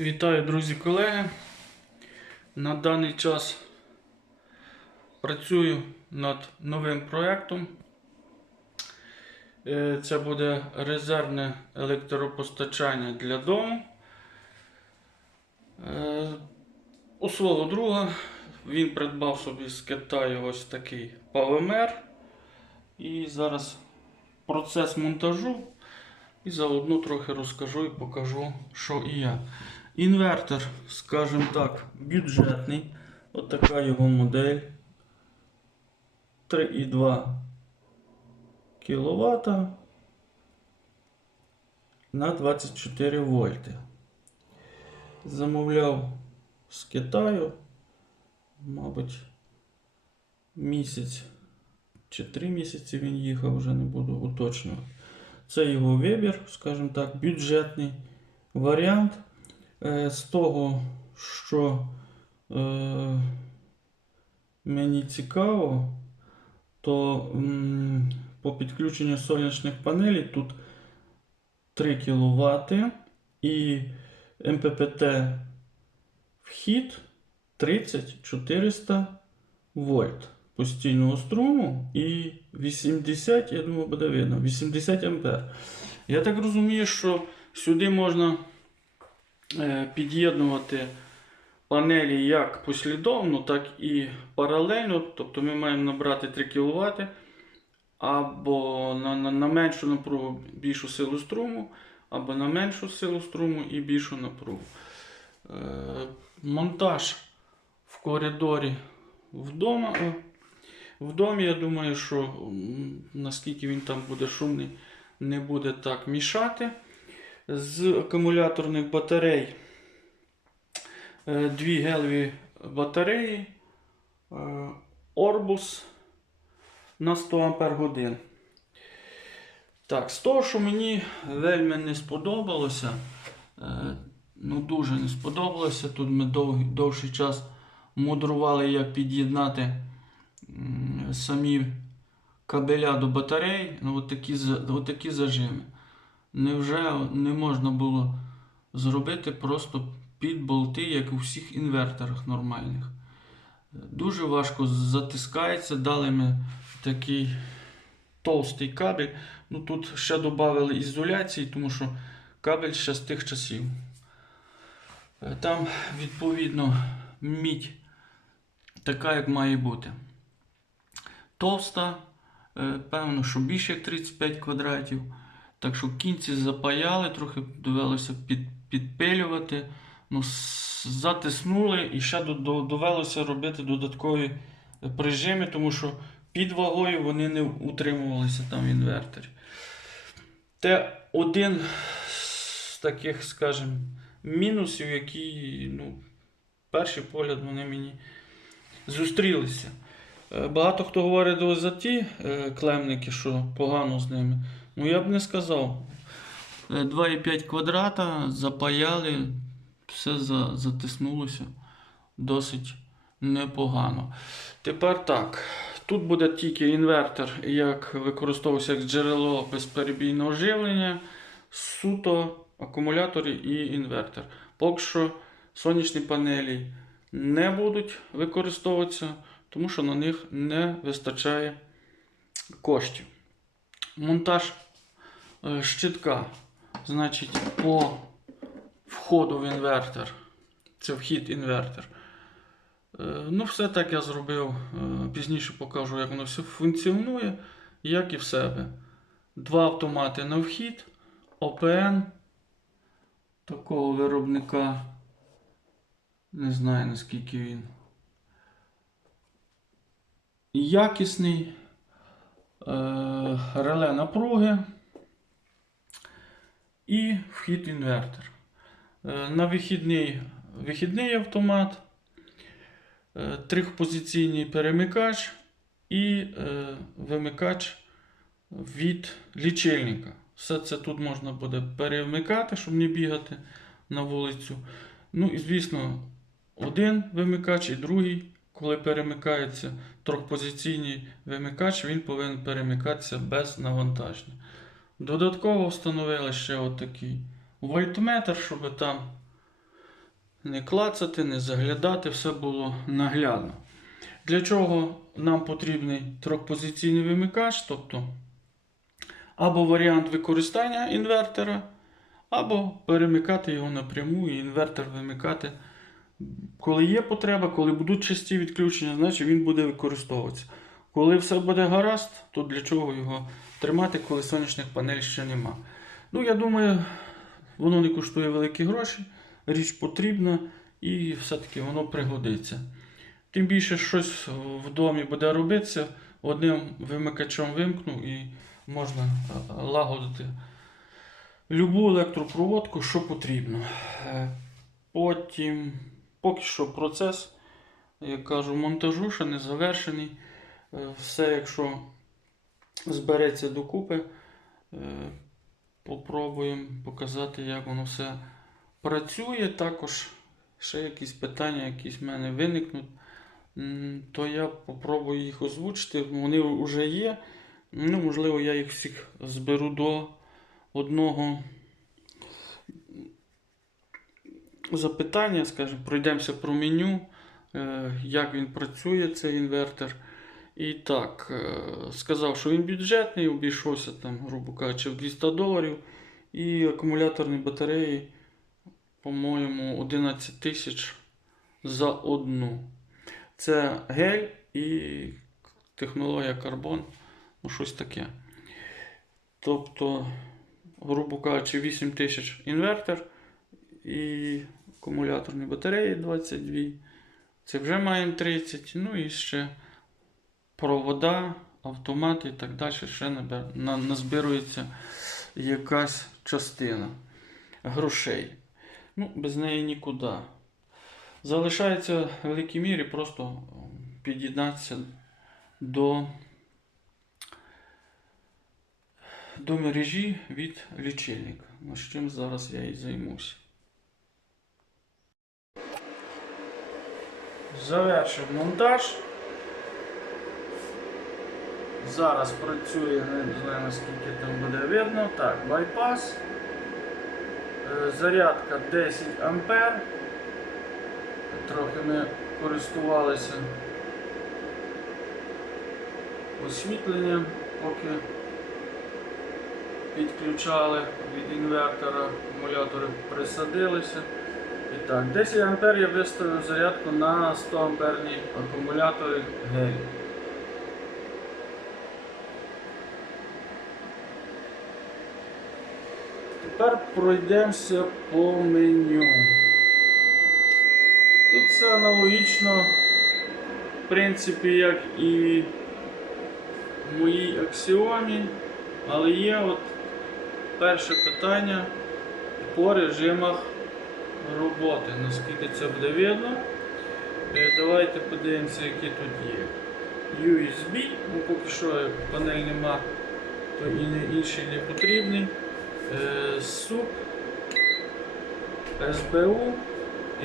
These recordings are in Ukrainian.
Вітаю, друзі, колеги. На даний час працюю над новим проєктом. Е, Це буде резервне електропостачання для дому. Е, У свого друга він придбав собі з Китаю ось такий павемер. І зараз процес монтажу. І заодно трохи розкажу і покажу, що і я. Інвертор, скажімо так, бюджетний. От така його модель. 3,2 кВт на 24 вольти. Замовляв з Китаю, мабуть, місяць чи три місяці він їхав, вже не буду уточнювати. Це його вибір, скажімо так, бюджетний варіант. Е, З того, що е, мені цікаво, то м, по підключенню сонячних панелей тут 3 кВт і МППТ вхід 30-400 вольт постійного струму і 80, я думаю, буде видно, 80 ампер. Я так розумію, що сюди можна під'єднувати панелі як послідовно, так і паралельно. Тобто ми маємо набрати 3 кВт або на, на, на меншу напругу більшу силу струму, або на меншу силу струму і більшу напругу. Е, монтаж в коридорі вдома. в домі, я думаю, що наскільки він там буде шумний, не буде так мішати. З акумуляторних батарей е, дві гелеві батареї е, Orbus на 100 Ампер. Так, з того, що мені вельми не сподобалося, е, ну дуже не сподобалося. Тут ми довгий, довший час мудрували, як під'єднати самі кабеля до батарей, ну, от такі, от такі зажими. Невже не можна було зробити просто під болти, як у всіх інверторах нормальних? Дуже важко затискається, дали ми такий товстий кабель. Ну, тут ще додали ізоляції, тому що кабель ще з тих часів. Там, відповідно, мідь така, як має бути. Товста, е, певно, що більше як 35 квадратів. Так що кінці запаяли, трохи довелося під, підпилювати. Ну, затиснули і ще до- до- довелося робити додаткові прижими, тому що під вагою вони не утримувалися там в інверторі. Те один з таких, скажімо, мінусів, які, ну, перший погляд вони мені зустрілися. Е, Багато хто говорить за ті е, клемники, що погано з ними. Ну я б не сказав. Е, 2,5 квадрата запаяли, все за, затиснулося досить непогано. Тепер так. Тут буде тільки інвертор, як використовувався як джерело безперебійного живлення, суто акумулятори і інвертор. Поки що сонячні панелі не будуть використовуватися, тому що на них не вистачає коштів. Монтаж е, щитка, значить, по входу в інвертор. Це вхід інвертор. Е, Ну, все так я зробив. Е, Пізніше покажу, як воно все функціонує, як і в себе. Два автомати на вхід, ОПН такого виробника. Не знаю наскільки він. Якісний е, реле напруги і вхід інвертор. Е, на вихідний, вихідний автомат, е, трьохпозиційний перемикач і е, вимикач від лічильника. Все це тут можна буде перемикати, щоб не бігати на вулицю. Ну і звісно, один вимикач і другий, коли перемикається трьохпозиційний вимикач, він повинен перемикатися без навантаження. Додатково встановили ще отакий вольтметр, щоб там не клацати, не заглядати, все було наглядно. Для чого нам потрібний трьохпозиційний вимикач, тобто або варіант використання інвертора, або перемикати його напряму і інвертор вимикати. Коли є потреба, коли будуть часті відключення, значить він буде використовуватися. Коли все буде гаразд, то для чого його тримати, коли сонячних панелей ще нема. Ну, я думаю, воно не коштує великі гроші, річ потрібна і все-таки воно пригодиться. Тим більше щось в домі буде робитися, одним вимикачом вимкнув і можна е, лагодити любу електропроводку, що потрібно. Е, Потім, поки що процес, як кажу, монтажу ще не завершений. Е, Все, якщо збереться докупи, е, попробуємо показати, як воно все працює. Також ще якісь питання, якісь в мене виникнуть, то я попробую їх озвучити. Вони вже є. Ну, можливо, я їх всіх зберу до одного запитання, скажімо, пройдемося про меню, е, як він працює, цей інвертор. І так, е, сказав, що він бюджетний, обійшовся там, грубо кажучи, в 200 доларів. І акумуляторні батареї, по-моєму, 11 тисяч за одну. Це гель і технологія карбон, ну щось таке. Тобто, грубо кажучи, 8 тисяч інвертор і акумуляторні батареї 22. Це вже маємо 30. Ну і ще провода, автомати і так далі. Ще назбирується якась частина грошей. Ну, без неї нікуди. Залишається в великій мірі просто під'єднатися до, до мережі від лічильника. Ну, з чим зараз я і займуся. Завершив монтаж. Зараз працює, не знаю наскільки там буде видно. Так, байпас. Е, Зарядка 10 ампер. Трохи ми користувалися освітленням, поки підключали від інвертора, акумулятори присадилися. І так, 10 ампер я виставив зарядку на 100 амперні акумулятори гель. Тепер пройдемося по меню. Тут все аналогічно, в принципі, як і в моїй аксіомі, але є от перше питання по режимах роботи. Наскільки це буде видно. Е, Давайте подивимося, які тут є. USB, ну поки що панель нема, то і інший не потрібний. Е, SUB, SBU.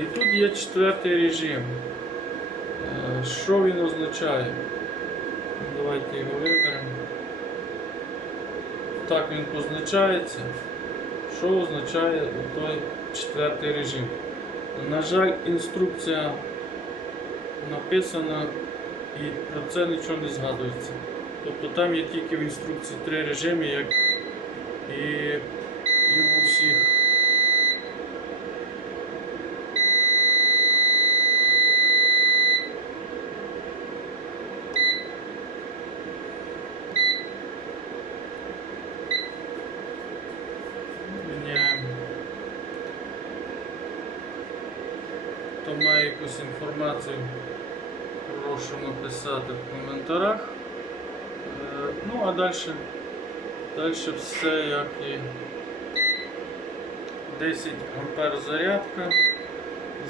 І тут є четвертий режим. Е, Що він означає? Давайте його виберемо. Так він позначається. Що означає той четвертий режим? На жаль, інструкція написана і про це нічого не згадується. Тобто там є тільки в інструкції три режими, як і, і у всіх. Хто має якусь інформацію, прошу написати в коментарях. Е, Ну, а далі, далі все як і 10 ампер зарядка,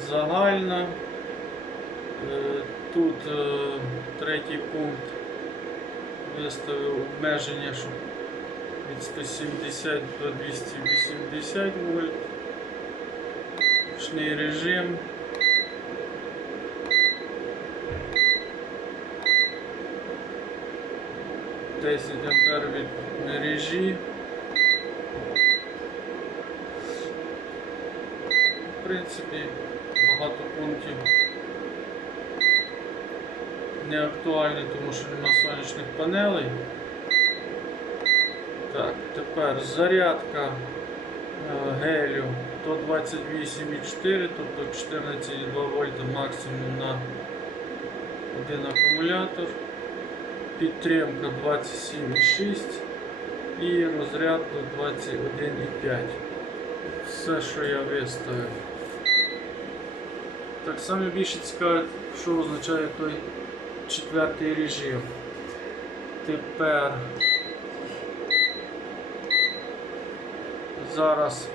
загальна. Е, Тут е, третій пункт виставив обмеження, щоб від 170 до 280 вольт. Ручний режим. Десять ампер від мережі. В принципі, багато пунктів не актуальні, тому що нема сонячних панелей. Так, тепер зарядка е, гелю до 28,4, тобто 14,2 вольта максимум на один акумулятор. Підтримка 27,6 і розряд до 21,5. Все, що я виставив. Так само більше цікавить, що означає той четвертий режим. Тепер зараз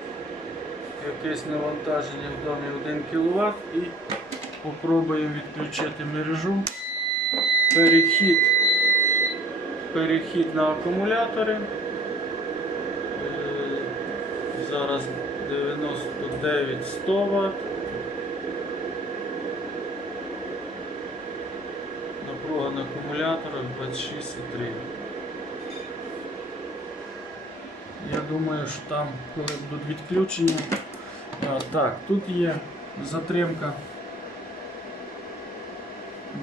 якесь навантаження в домі 1 кВт і попробуємо відключити мережу. Перехід, перехід на акумулятори. Е, Зараз 99 100 Вт. Напруга на акумуляторах 26,3. Я думаю, що там, коли будуть відключення. А, так, тут є затримка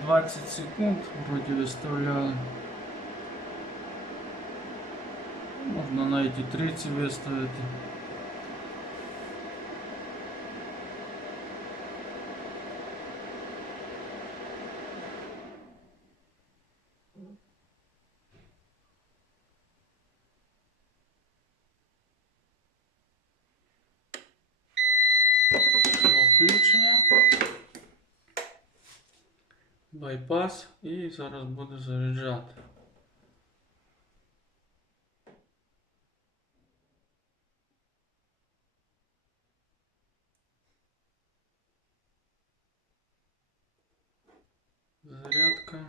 20 секунд, вроді виставляли. Можна навіть і 30 виставити. Все, включення. Байпас і зараз буде заряджати. Зарядка.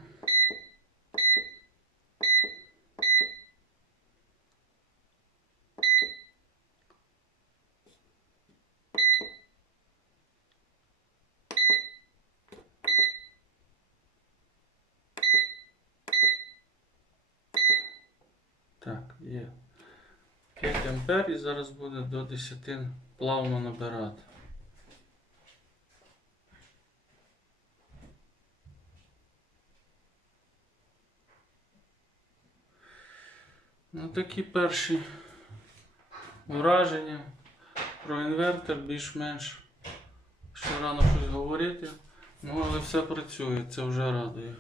Так, є. 5 ампер і зараз буде до 10 плавно набирати. Ну, такі перші враження про інвертор більш-менш. Ще рано щось говорити. Ну, але все працює, це вже радує.